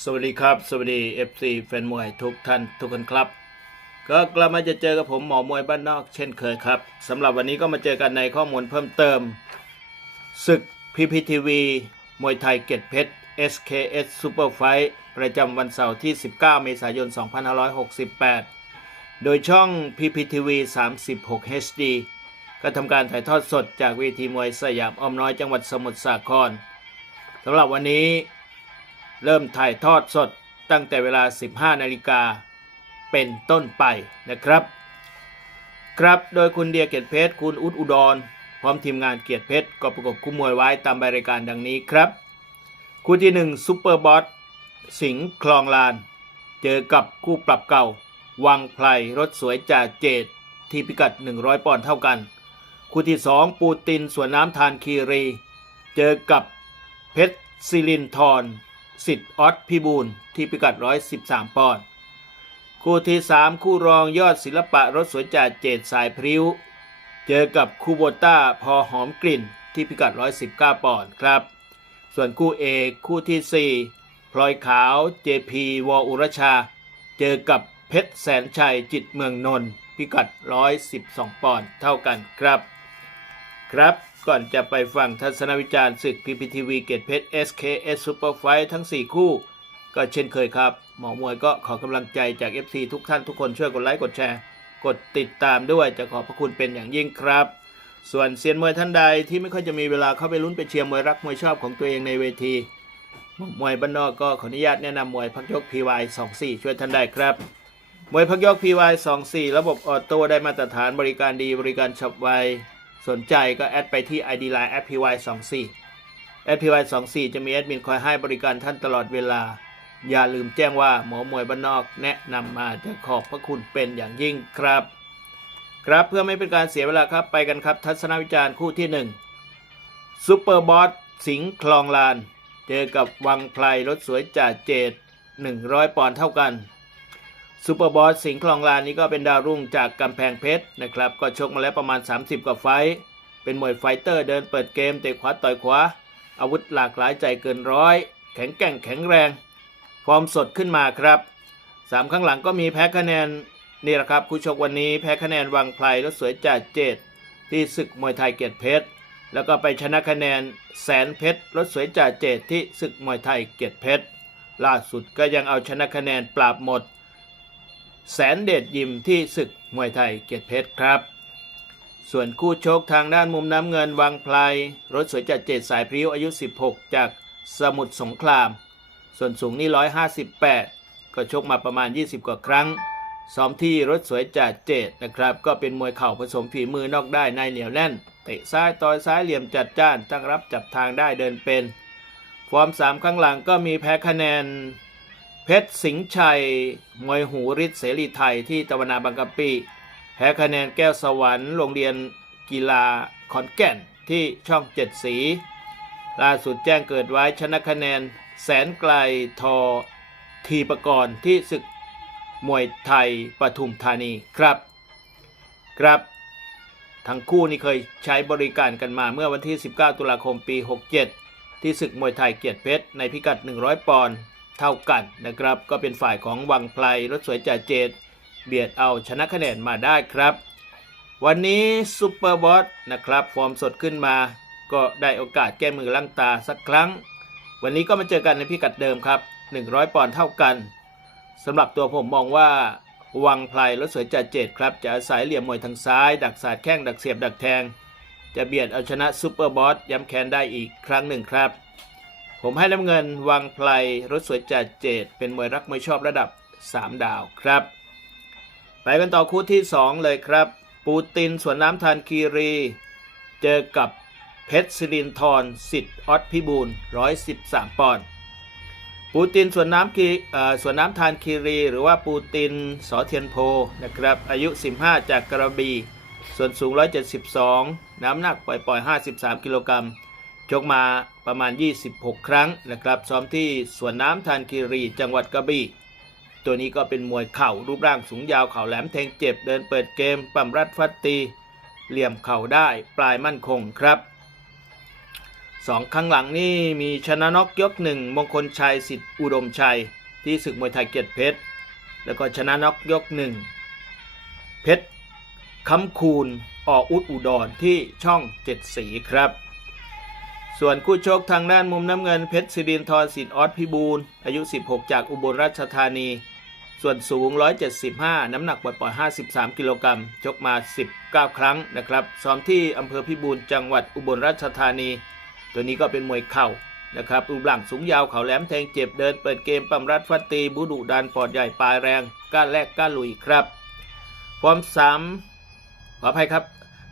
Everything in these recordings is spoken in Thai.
สวัสดีครับ สวัสดี FC แฟนมวยทุกท่านทุกคนครับ ก็กลับมาจะเจอกับผมหมอมวยบ้านนอกเช่นเคยครับสำหรับวันนี้ก็มาเจอกันในข้อมูลเพิ่มเติม ศึก PPTV มวยไทยเกตเพชร SKS Super Fight ประจำวันเสาร์ที่ 19 เมษายน 2568 โดยช่อง PPTV 36 HD ก็ทำการถ่ายทอดสดจากเวทีมวยสยามอ้อมน้อยจังหวัดสมุทรสาครสำหรับวันนี้ เริ่มถ่ายทอดสดตั้งแต่เวลา 15 นาฬิกาเป็นต้นไปนะครับ ครับโดยคุณเดียเกียรติเพชร คุณอุดอุดร พร้อมทีมงานเกียรติเพชร ก็ประกบคู่มวยไว้ตามบรายการดังนี้ครับ คู่ที่ 1ซุปเปอร์บอสสิงห์คลองลาน เจอกับคู่ปรับเก่า วังไพรรถสวยจ่าเจดที่พิกัด 100 ปอนด์เท่ากัน คู่ที่ 2 ปูตินสวนน้ำทานคีรี เจอกับเพชรซิลินทร สิทธิ์ออสพิบูลที่พิกัด 113 ปอนด์คู่ที่ 3 คู่รองยอดศิลปะรถสวยจ่าเจดสายพริ้ว เจอกับคูโบต้าพอหอมกลิ่นที่พิกัด 119 ปอนด์ครับ ส่วนคู่เอกคู่ที่ 4 พลอยขาว JP วออุรชา เจอกับเพชรแสนชัยจิตเมืองนนท์พิกัด 112 ปอนด์เท่ากันครับ ครับ ก่อนจะไปฟังทัศนวิจารณ์ศึก PPTV เกตเพชร SKS Super Fight ทั้ง 4 คู่ ก็เช่นเคยครับ หมอมวยก็ขอกำลังใจจาก FC ทุกท่านทุกคนช่วยกดไลค์กดแชร์ กดติดตามด้วยจะขอบพระคุณเป็นอย่างยิ่งครับ ส่วนเซียนมวยท่านใดที่ไม่ค่อยจะมีเวลาเข้าไปลุ้นไปเชียร์มวยรักมวยชอบของตัวเองในเวทีหมอมวยบ้านนอกก็ขออนุญาตแนะนำมวยพักยก PY 24 ช่วยท่านได้ครับมวยพักยก PY 24 ระบบออโต้ได้มาตรฐานบริการดีบริการฉับไว สนใจก็แอดไปที่ ID Line แอด PY 24แอด PY 24จะมีแอดมินคอยให้บริการท่านตลอดเวลา อย่าลืมแจ้งว่าหมอมวยบ้านนอกแนะนำมาจะขอบพระคุณเป็นอย่างยิ่งครับ ครับเพื่อไม่เป็นการเสียเวลาครับไปกันครับ ทัศนวิจารณ์คู่ที่ 1ซูเปอร์บอสสิงห์คลองลาน เจอกับวังไพรรถสวยจ่าเจด100 ปอนด์เท่ากัน ซูเปอร์บอสสิงห์คลองลานนี้ก็เป็นดาวรุ่งจากกำแพงเพชรนะครับ ก็ชกมาแล้วประมาณ 30 กว่าไฟต์เป็นมวยไฟเตอร์เดินเปิดเกมเตะขวาต่อยขวา อาวุธหลากหลายใจเกินร้อย แข็งแกร่งแข็งแรง ฟอร์มสดขึ้นมาครับสามข้างหลังก็มีแพ้คะแนนนี่แหละครับคู่ชกวันนี้แพ้คะแนนวังไพรรถสวยจ่าเจดที่ศึกมวยไทยเกียรติเพชร แล้วก็ไปชนะคะแนนแสนเพชรรถสวยจ่าเจดที่ศึกมวยไทยเกียรติเพชร ล่าสุดก็ยังเอาชนะคะแนนปราบหมด แสนเดชยิมที่ศึกมวยไทยเกียรติเพชรครับ ส่วนคู่ชกทางด้านมุมน้ำเงินวังไพรรถสวยจัดเจ็ดสายพริ้วอายุ 16 จากสมุทรสงคราม ส่วนสูงนี่ 158 ก็ชกมาประมาณ 20 กว่าครั้ง ซ้อมที่รถสวยจัดเจ็ดนะครับ ก็เป็นมวยเข่าผสมฝีมือนอกได้ในเหนียวแน่น เตะซ้ายต่อยซ้ายเหลี่ยมจัดจ้านตั้งรับจับทางได้เดินเป็น ฟอร์มสามข้างหลังก็มีแพ้คะแนน เพชรสิงห์ชัย มวยหูฤทธิ์เสรีไทยที่ตะวันนาบางกะปิแพ้คะแนนแก้วสวรรค์โรงเรียนกีฬาขอนแก่นที่ช่องเจ็ดสี ล่าสุดแจ้งเกิดไว้ชนะคะแนนแสนไกลทอทีประกรณ์ที่ศึกมวยไทยปทุมธานีครับ ครับ ทั้งคู่นี่เคยใช้บริการกันมาเมื่อวันที่ 19 ตุลาคมปี 67 ที่ศึกมวยไทยเกียรติเพชรในพิกัด 100 ปอนด์ เท่ากันนะครับ ก็เป็นฝ่ายของวังไพรรถสวยจ่าเจดเบียดเอาชนะคะแนนมาได้ครับ วันนี้ซูเปอร์บอสนะครับฟอร์มสดขึ้นมา ก็ได้โอกาสแก้มือล้างตาสักครั้ง วันนี้ก็มาเจอกันในพิกัดเดิมครับ 100 ปอนด์เท่ากันสำหรับตัวผมมองว่าวังไพรรถสวยจ่าเจดครับจะอาศัยเหลี่ยมมวยทางซ้าย ดักสาดแข้งดักเสียบดักแทง จะเบียดเอาชนะซูเปอร์บอสย้ำแค้นได้อีกครั้งหนึ่งครับ ผมให้น้ำเงินวังไพรรถสวยจ่าเจดเป็นมวยรักมวยชอบระดับ 3 ดาวครับ ไปกันต่อคู่ที่ 2 เลยครับ ปูตินสวนน้ำทานคีรี เจอกับเพชรศิรินทรสิทธิ์ออสพิบูล113 ปอนด์ปูตินสวนน้ำคีสวนน้ำทานคีรี หรือว่าปูตินสอเทียนโพนะครับอายุ 15 จากกระบี่ส่วนสูง 172 น้ำหนักปล่อยๆ 53 กิโลกรัม ชกมาประมาณ 26 ครั้งนะครับซ้อมที่สวนน้ำทานคีรีจังหวัดกระบี่ตัวนี้ก็เป็นมวยเข่ารูปร่างสูงยาวเข่าแหลมแทงเจ็บเดินเปิดเกมปั่มรัดฟัดตี เหลี่ยมเข่าได้ปลายมั่นคงครับสองครั้งหลังนี่มีชนะน็อกยกหนึ่งมงคลชัยสิทธิ์อุดมชัย ที่ศึกมวยไทยเกียรติเพชร แล้วก็ชนะน็อกยกหนึ่งเพชรคำคูณออุดอุดรที่ช่องเจ็ดสีครับ ส่วนคู่ชกทางด้านมุมน้ำเงินเพชรสิรินทรสิทธิ์ออสพิบูลอายุ 16 จากอุบลราชธานี ส่วนสูง 175 น้ำหนักปล่อยๆ53 กิโลกรัมชกมา 19 ครั้งนะครับซ้อมที่อำเภอพิบูลจังหวัดอุบลราชธานี ตัวนี้ก็เป็นมวยเข่านะครับรูปร่างสูงยาวเขาแหลมแทงเจ็บเดินเปิดเกมปั๊มรัดฟัดตีบูดุดันปอดใหญ่ปลายแรงก้านแรกก้านลุยครับฟอร์มสามขออภัยครับ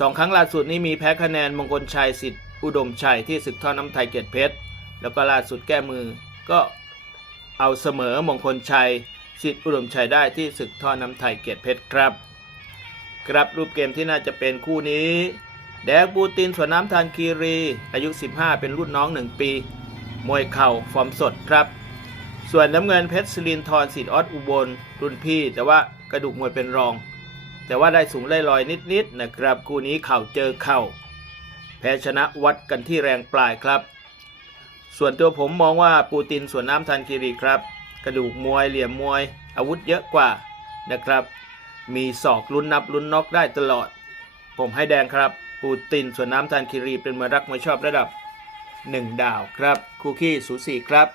สองครั้งล่าสุดนี้มีแพ้คะแนนมงคลชัยสิทธิ อุดมชัยที่ศึกท่อน้ำไทยเกียรติเพชร แล้วก็ล่าสุดแก้มือก็เอาเสมอมงคลชัยสิทธิ์อุดมชัยได้ที่ศึกท่อน้ำไทยเกียรติเพชรครับครับรูปเกมที่น่าจะเป็นคู่นี้ แดงปูตินสวนน้ำทานคีรี อายุ 15 เป็นรุ่นน้อง 1 ปี มวยเข่าฟอร์มสดครับ ส่วนน้ำเงินเพชรศิรินทรสิทธิ์ออสอุบล รุ่นพี่ แต่ว่ากระดูกมวยเป็นรอง แต่ว่าได้สูงได้ลอยนิดๆนะครับ คู่นี้เข่าเจอเข่า แพ้ชนะวัดกันที่แรงปลายครับ ส่วนตัวผมมองว่าปูตินสวนน้ำทันคีรีครับ กระดูกมวยเหลี่ยมมวย อาวุธเยอะกว่านะครับ มีศอกลุ้นนับลุ้นน็อกได้ตลอด ผมให้แดงครับ ปูตินสวนน้ำทันคีรีเป็นมวยรักมวยชอบระดับ 1 ดาวครับ คู่ขี้สูสีครับ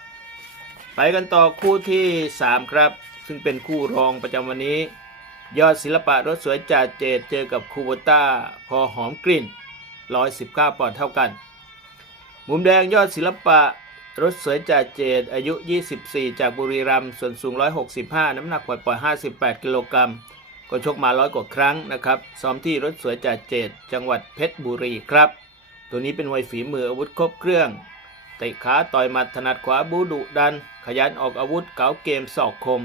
ไปกันต่อคู่ที่ 3 ครับ ซึ่งเป็นคู่รองประจำวันนี้ยอดศิลปะรถสวยจ่าเจดเจอกับคูโบต้าพอหอมกลิ่น 119 ปอนด์เท่ากัน มุมแดงยอดศิลปะรถสวยจ่าเจดอายุ 24 จากบุรีรัมย์ส่วนสูง 165 น้ำหนักปล่อย58 กิโลกรัมก็ชกมาร้อยกว่าครั้งนะครับซ้อมที่รถสวยจ่าเจดจังหวัดเพชรบุรีครับ ตัวนี้เป็นมวยฝีมืออาวุธครบเครื่องเตะขาต่อยหมัดถนัดขวาบูดุดัน ขยันออกอาวุธเก๋าเกมศอกคม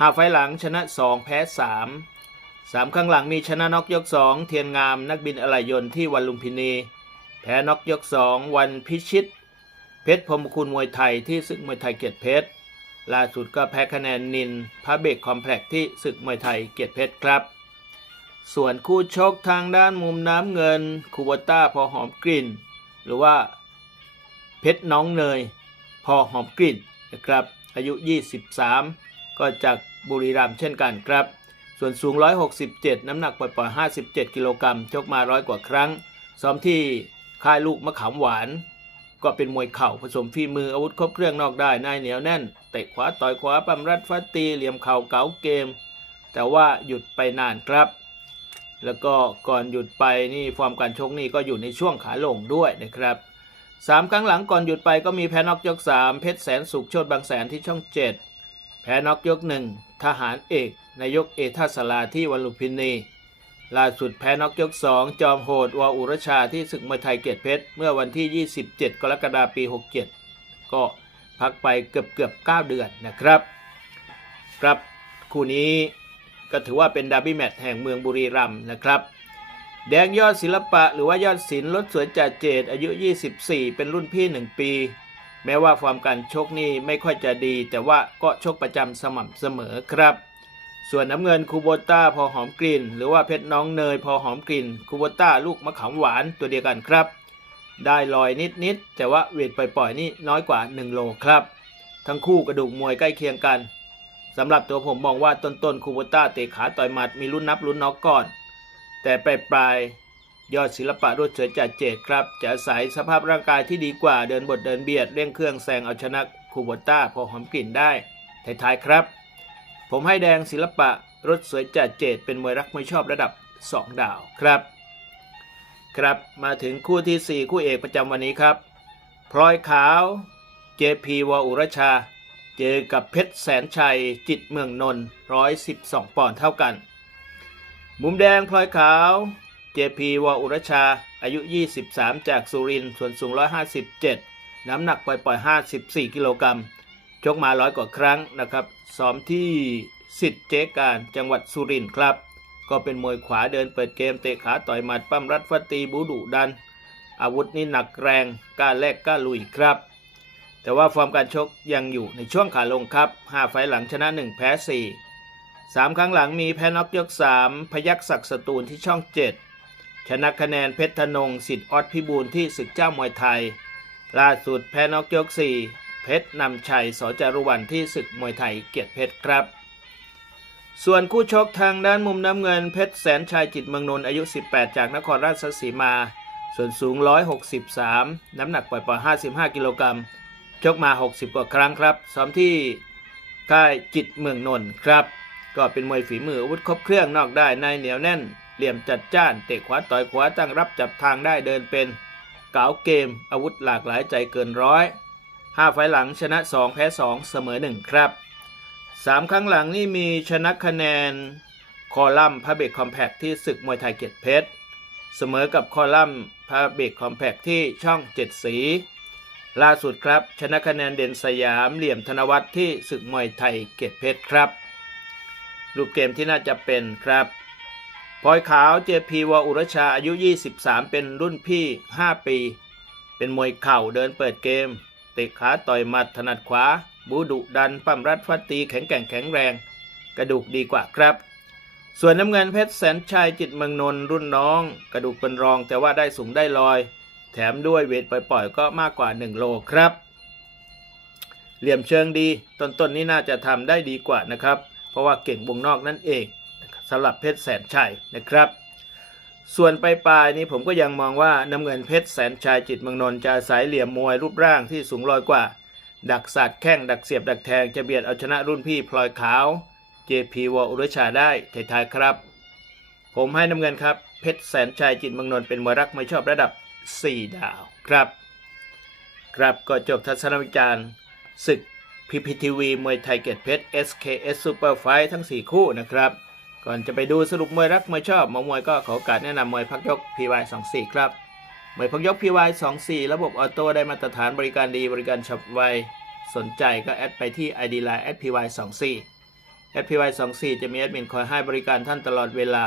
หาไฟหลังชนะ 2 แพ้ 3 3ข้างหลังมีชนะน็อกยก2เทียนงามนักบินอะไหล่ยนต์ที่วันลุมพินี แพ้น็อกยก2วันพิชิต เพชรพรมคุณมวยไทยที่ศึกมวยไทยเกียรติเพชรล่าสุดก็แพ้คะแนนนินพระเบกคอมเพล็กซ์ที่ศึกมวยไทยเกียรติเพชรครับ ส่วนคู่ชกทางด้านมุมน้ำเงินคูบต้าพอหอมกลิ่น หรือว่าเพชรน้องเนย พอหอมกลิ่นนะครับอายุ 23 ก็จากบุรีรัมย์เช่นกันครับ ส่วนสูง 167 น้ำหนักปล่อยๆ57 กิโลกรัมชกมาร้อยกว่าครั้ง ซ้อมที่ค่ายลูกมะขามหวาน ก็เป็นมวยเข่าผสมฝีมืออาวุธครบเครื่องนอกได้นายเหนียวแน่นเตะขวาต่อยขวาปั๊มรัดฟัดตีเหลี่ยมเข่าเก๋าเกม แต่ว่าหยุดไปนานครับ แล้วก็ก่อนหยุดไปนี่ฟอร์มการชกนี่ก็อยู่ในช่วงขาลงด้วยนะครับสามครั้งหลังก่อนหยุดไปก็มีแพ้น็อกยก 3 เพชรแสนสุขโชดบางแสนที่ช่อง 7 แพ้น็อกยกหนึ่งทหารเอก นายกเอท่าสลาที่วันลุมพินีล่าสุดแพ้น็อกยก 2 จอมโหดวาอุรชาที่ศึกมวยไทยเกียรติเพชร เมื่อวันที่ 27 กรกฎาคมปี 67 ก็พักไปเกือบเกือบ9เดือนนะครับ ครับคู่นี้ก็ถือว่าเป็นดาร์บี้แมตช์แห่งเมืองบุรีรัมย์นะครับ แดงยอดศิลปะหรือว่ายอดศิลป์รถสวยจ่าเจดอายุ 24 เป็นรุ่นพี่ 1 ปี แม้ว่าฟอร์มการชกนี่ไม่ค่อยจะดี แต่ว่าก็ชกประจำสม่ำเสมอครับ ส่วนน้ำเงินคูโบต้าพอหอมกลิ่น หรือว่าเพชรน้องเนยพอหอมกลิ่นคูโบต้าลูกมะขามหวานตัวเดียวกันครับ ได้ลอยนิดๆแต่ว่าเวทปล่อยๆนี่น้อยกว่า 1 โลครับ ทั้งคู่กระดูกมวยใกล้เคียงกันสำหรับตัวผมมองว่าต้นๆคูโบต้าเตะขาต่อยหมัดมีลุ้นนับลุ้นน็อกก่อน แต่ปลายปลายยอดศิลปะรวดเฉยจัดเจดครับ จะอาศัยสภาพร่างกายที่ดีกว่าเดินบทเดินเบียดเร่งเครื่องแซงเอาชนะคูโบต้าพอหอมกลิ่นได้ท้ายๆครับ ผมให้แดงศิลปะรถสวยจัดเจดเป็นมวยรักมวยชอบระดับ 2 ดาวครับ ครับมาถึงคู่ทีสี่ 4 คู่เอกประจำวันนี้ครับ พลอยขาว JP วอุรชา เจอกับเพชรแสนชัย จิตเมืองนนท์112 ปอนด์เท่ากัน มุมแดงพลอยขาว JP วอุรชา อายุ 23 จากสุรินทร์ส่วนสูง 157 น้ำหนักปล่อยๆ54 กิโลกรัม ชกมาร้อยกว่าครั้งนะครับซ้อมที่สิทธิ์เจการจังหวัดสุรินทร์ครับ ก็เป็นมวยขวาเดินเปิดเกมเตะขาต่อยหมัดปั้มรัดฟัดตีบูดุดัน อาวุธนี่หนักแรงกล้าแลกกล้าลุยครับ แต่ว่าฟอร์มการชกยังอยู่ในช่วงขาลงครับ 5 ไฟหลังชนะ 1 แพ้ 4 3 ครั้งหลังมีแพ้น็อกยก 3 พยักศักดิ์สตูลที่ช่อง 7 ชนะคะแนนเพชรธนงสิทธิ์ออดพิบูลที่ศึกเจ้ามวยไทย ล่าสุดแพ้น็อกยก 4 เพชรนำชัยสจารุวันที่ศึกมวยไทยเกียรติเพชรครับ ส่วนคู่ชกทางด้านมุมน้ำเงินเพชรแสนชัยจิตเมืองนนท์อายุ 18 จากนครราชสีมา ส่วนสูง 163 น้ำหนักปล่อยๆ55 กิโลกรัมชกมา 60 กว่าครั้งครับ ซ้อมที่ค่ายจิตเมืองนนท์ครับ ก็เป็นมวยฝีมืออาวุธครบเครื่องนอกได้ในเหนียวแน่น เหลี่ยมจัดจ้านเตะขวาต่อยขวาตั้งรับจับทางได้เดินเป็นเก๋าเกมอาวุธหลากหลายใจเกินร้อย ห้าไฟหลังชนะ 2 แพ้ 2 เสมอ 1 ครับสามครั้งหลังนี่มีชนะคะแนนคอลัมน์พระเบรกคอมแพคที่ศึกมวยไทยเกียรติเพชร เสมอกับคอลัมน์พระเบรกคอมแพคที่ช่องเจ็ดสี ล่าสุดครับ ชนะคะแนนเด่นสยามเหลี่ยมธนวัฒน์ที่ศึกมวยไทยเกียรติเพชรครับ รูปเกมที่น่าจะเป็นครับพลอยขาวเจพีวอุรชาอายุ 23 เป็นรุ่นพี่ 5 ปี เป็นมวยเข่าเดินเปิดเกม เตะขาต่อยหมัดถนัดขวา บูดุดันปั้มรัดฟัดตีแข็งแกร่งแข็งแรง กระดูกดีกว่าครับ ส่วนน้ำเงินเพชรแสนชัยจิตเมืองนนรุ่นน้อง กระดูกเป็นรองแต่ว่าได้สูงได้ลอย แถมด้วยเวทปล่อยๆก็มากกว่า 1 โลครับ เหลี่ยมเชิงดีต้นๆนี้น่าจะทำได้ดีกว่านะครับ เพราะว่าเก่งวงนอกนั่นเองสำหรับเพชรแสนชัยนะครับ ส่วนปลายๆนี้ผมก็ยังมองว่าน้ำเงินเพชรแสนชัยจิตเมืองนนท์จะอาศัยเหลี่ยมมวยรูปร่างที่สูงลอยกว่า ดักสัตว์แข้งดักเสียบดักแทงจะเบียดเอาชนะรุ่นพี่พลอยขาว JP วออุรชาได้ท้ายๆครับ ผมให้น้ำเงินครับ เพชรแสนชัยจิตเมืองนนท์เป็นมวยรักไม่ชอบระดับ 4 ดาวครับ ครับก็จบทัศนวิจารณ์ศึกพีพีทีวีมวยไทยเกตเพชร SKS Super Fight ทั้ง 4 คู่นะครับ ก่อนจะไปดูสรุปมวยรักมวยชอบหมอมวยก็ขอโอกาสแนะนำมวยพักยก PY24 ครับ มวยพักยก PY24 ระบบออโต้ได้มาตรฐานบริการดีบริการฉับไว สนใจก็แอดไปที่ ID Line @py24 @py24 จะมีแอดมินคอยให้บริการท่านตลอดเวลา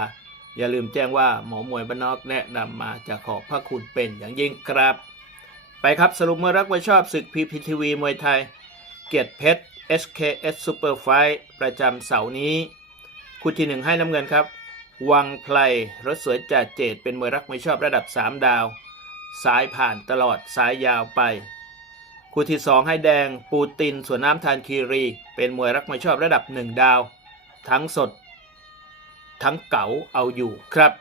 อย่าลืมแจ้งว่าหมอมวยบ้านนอกแนะนำมาจะขอบพระคุณเป็นอย่างยิ่งครับ ไปครับสรุปมวยรักมวยชอบศึก PPTV มวยไทย เกียรติเพชร SKS Super Fight ประจำเสาร์นี้ คู่ที่หนึ่งให้น้ำเงินครับ วังไพลรถสวยจัดเจดเป็นมวยรักไม่ชอบระดับ 3 ดาวซ้ายผ่านตลอดซ้ายยาวไป คู่ที่2ให้แดงปูตินสวนน้ำทานคีรี เป็นมวยรักไม่ชอบระดับ 1 ดาว ทั้งสด ทั้งเก๋าเอาอยู่ครับ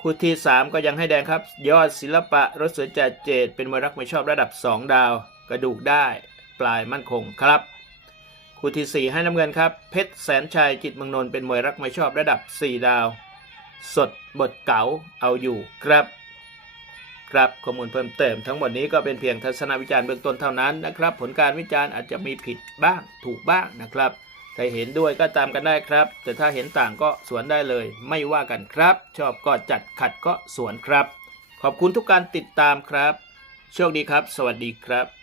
คู่ที่ 3 ก็ยังให้แดงครับ ยอดศิลปะรถสวยจัดเจดเป็นมวยรักไม่ชอบระดับ 2 ดาว กระดูกได้ ปลายมั่นคงครับ คู่ที่ 4 ให้น้ำเงินครับ เพชรแสนชัยจิตมืองนนเป็นมวยรักไม่ชอบระดับ 4 ดาว สดบทเก๋าเอาอยู่ครับ ครับข้อมูลเพิ่มเติมทั้งหมดนี้ก็เป็นเพียงทัศนวิจารณ์เบื้องต้นเท่านั้นนะครับ ผลการวิจารณ์อาจจะมีผิดบ้างถูกบ้างนะครับถ้าเห็นด้วยก็ตามกันได้ครับ แต่ถ้าเห็นต่างก็สวนได้เลย ไม่ว่ากันครับ ชอบก็จัดขัดก็สวนครับ ขอบคุณทุกการติดตามครับ โชคดีครับ สวัสดีครับ